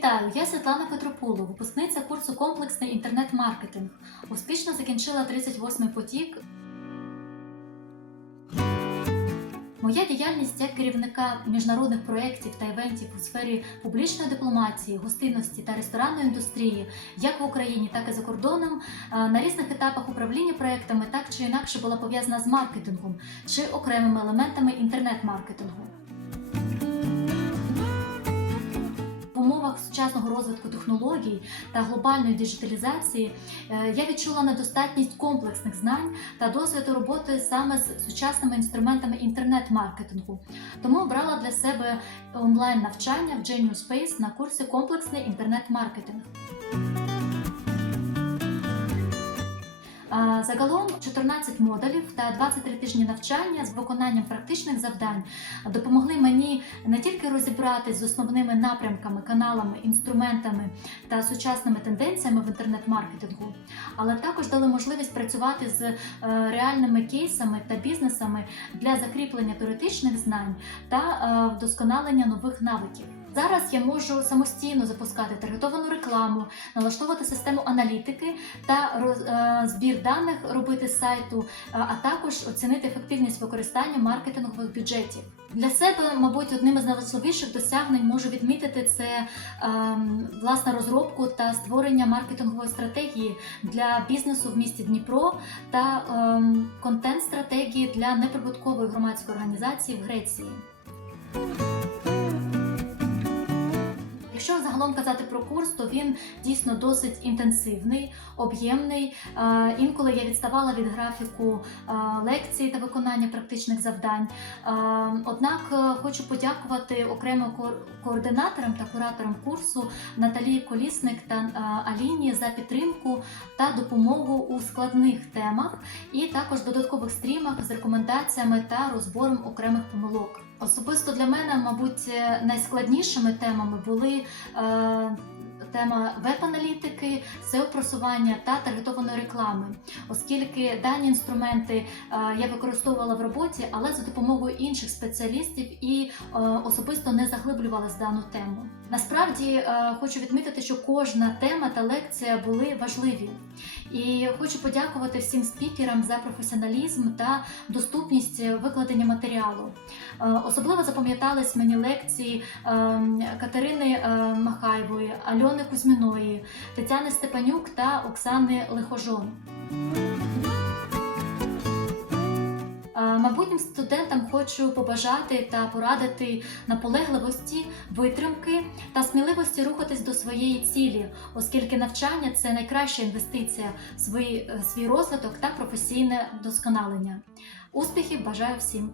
Вітаю, я Світлана Петропулу, випускниця курсу комплексний інтернет-маркетинг. Успішно закінчила 38-й потік. Моя діяльність як керівника міжнародних проєктів та івентів у сфері публічної дипломатії, гостинності та ресторанної індустрії, як в Україні, так і за кордоном, е, на різних етапах управління проєктами так чи інакше була пов'язана з маркетингом чи окремими елементами інтернет-маркетингу. Сучасного розвитку технологій та глобальної діджиталізації е, я відчула недостатність комплексних знань та досвіду роботи саме з сучасними інструментами інтернет-маркетингу. Тому обрала для себе онлайн навчання в Genius Space на курсі комплексний інтернет-маркетинг. Загалом 14 модулів та 23 тижні навчання з виконанням практичних завдань допомогли мені не тільки розібратись з основними напрямками, каналами, інструментами та сучасними тенденціями в інтернет-маркетингу, але також дали можливість працювати з е, реальними кейсами та бізнесами для закріплення теоретичних знань та е, вдосконалення нових навиків. Зараз я можу самостійно запускати таргетовану рекламу, налаштовувати систему аналітики та роз- е, збір даних робити з сайту, е, а також оцінити ефективність використання маркетингових бюджетів. Для себе, мабуть, одним із найважливіших досягнень можу відмітити це ем, власне розробку та створення маркетингової стратегії для бізнесу в місті Дніпро та ем, контент-стратегії для неприбуткової громадської організації в Греції. Якщо загалом казати про курс, то він дійсно досить інтенсивний, об'ємний. Е, Інколи я відставала від графіку е, лекцій та виконання практичних завдань. Е, Однак хочу подякувати окремо ко- координаторам та кураторам курсу Наталії Колісник та Аліні за підтримку та допомогу у складних темах і також додаткових стрімах з рекомендаціями та розбором окремих помилок. Особисто для мене, мабуть, е, найскладнішими темами були тема веб-аналітики, SEO-просування та таргетованої реклами, оскільки дані інструменти е, я використовувала в роботі, але за допомогою інших спеціалістів і е, особисто не заглиблювалася в дану тему. Насправді е, хочу відмітити, що кожна тема та лекція були важливі. І хочу подякувати всім спікерам за професіоналізм та доступність викладення матеріалу. Особливо запам'ятались мені лекції ем, Катерини Махаєвої, Альони Кузьміної, Тетяни Степанюк та Оксани Лихожон. Майбутнім студентам хочу побажати та порадити наполегливості, витримки та сміливості рухатись до своєї цілі, оскільки навчання це найкраща інвестиція в свій, е, свій розвиток та професійне вдосконалення. Успіхів бажаю всім!